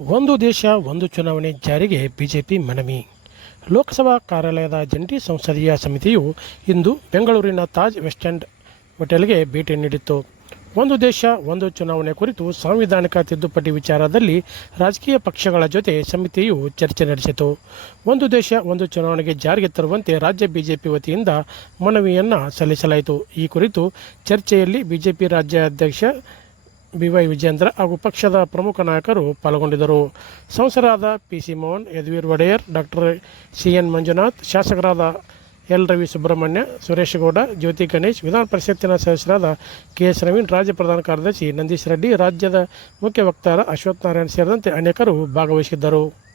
ಒಂದು ದೇಶ ಒಂದು ಚುನಾವಣೆ ಜಾರಿಗೆ ಬಿಜೆಪಿ ಮನವಿ. ಲೋಕಸಭಾ ಕಾರ್ಯಾಲಯದ ಜಂಟಿ ಸಂಸದೀಯ ಸಮಿತಿಯು ಇಂದು ಬೆಂಗಳೂರಿನ ತಾಜ್ ವೆಸ್ಟ್ ಎಂಡ್ ಹೋಟೆಲ್ಗೆ ಭೇಟಿ ನೀಡಿತ್ತು. ಒಂದು ದೇಶ ಒಂದು ಚುನಾವಣೆ ಕುರಿತು ಸಾಂವಿಧಾನಿಕ ತಿದ್ದುಪಡಿ ವಿಚಾರದಲ್ಲಿ ರಾಜಕೀಯ ಪಕ್ಷಗಳ ಜೊತೆ ಸಮಿತಿಯು ಚರ್ಚೆ ನಡೆಸಿತು. ಒಂದು ದೇಶ ಒಂದು ಚುನಾವಣೆಗೆ ಜಾರಿಗೆ ತರುವಂತೆ ರಾಜ್ಯ ಬಿಜೆಪಿ ವತಿಯಿಂದ ಮನವಿಯನ್ನು ಸಲ್ಲಿಸಲಾಯಿತು. ಈ ಕುರಿತು ಚರ್ಚೆಯಲ್ಲಿ ಬಿಜೆಪಿ ರಾಜ್ಯಾಧ್ಯಕ್ಷ BY ವಿಜೇಂದ್ರ ಹಾಗೂ ಪಕ್ಷದ ಪ್ರಮುಖ ನಾಯಕರು ಪಾಲ್ಗೊಂಡಿದ್ದರು. ಸಂಸದರಾದ PC Mohan, Yaduveer Wodeyar, doctor CN Manjunath, ಶಾಸಕರಾದ L ರವಿ ಸುಬ್ರಹ್ಮಣ್ಯ, ಸುರೇಶ್ ಗೌಡ, ಜ್ಯೋತಿ ಗಣೇಶ್, ವಿಧಾನ ಪರಿಷತ್ತಿನ ಸದಸ್ಯರಾದ KS ನವೀನ್, ರಾಜ್ಯ ಪ್ರಧಾನ ಕಾರ್ಯದರ್ಶಿ ನಂದೀಶ್ ರೆಡ್ಡಿ, ರಾಜ್ಯದ ಮುಖ್ಯ ವಕ್ತಾರ ಅಶ್ವಥ್ ನಾರಾಯಣ್ ಸೇರಿದಂತೆ ಅನೇಕರು ಭಾಗವಹಿಸಿದ್ದರು.